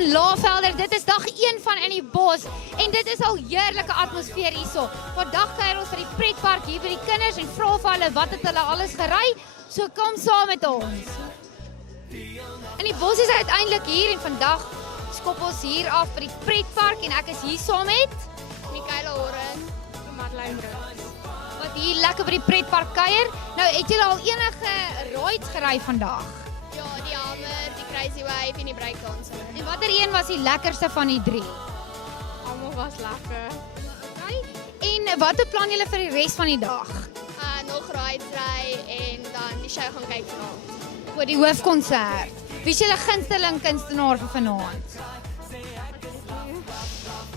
van Laagvelder. Dit is dag 1 van In die Bos en dit is al heerlike atmosfeer hierso. Vandag kuier ons vir die pretpark hier by die kinders en vra vir hulle wat het hulle alles gery. So kom saam met ons. In die Bos is uiteindelik hier en vandag skop ons hier af vir die pretpark en ek is hier saam met Michaela Horen en Madeleine Brooks. wat hier lekker by die pretpark kuier. Nou het julle al enige rides gery vandag? Ja, die Hammer, die Crazy Wave en die breakdance. En watter een was die lekkerste van die 3? Almal was lekker. Okay. En wat beplan julle vir die res van die dag? Nog rides ry en dan die show gaan kyk vanaand. Vir die hoofkonsert. Wie is julle gunsteling kunstenaar vir vanaand?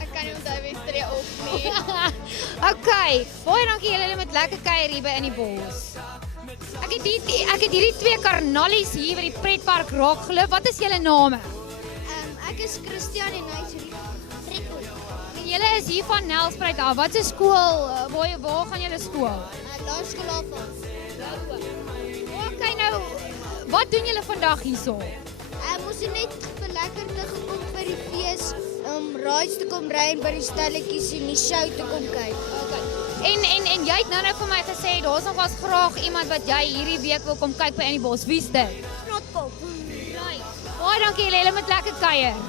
Ek kan nie onthou wie tree op nie. Okay, baie dankie julle met lekker kuier hier by In die Bos. Ek het hierdie 2 karnallies hier by die pretpark raak geloop. Wat is julle name? Ek is Christian en hy is Rico. En julle is hier van Nelspruit af. Wat is skool? Waar gaan julle skool? Laerskool Alfons. Okay, nou, wat doen julle vandag hierso? Ons het net vir lekker te gekom vir die fees om rides te kom ry en by die stalletjies en die show te kom kyk. Okay. En jy het nou vir my gesê, daar's nog was graag iemand wat jy hierdie week wil kom kyk by In die Bos. Wie's dit? Snotkop. Right. Baie dankie julle met lekker kuier.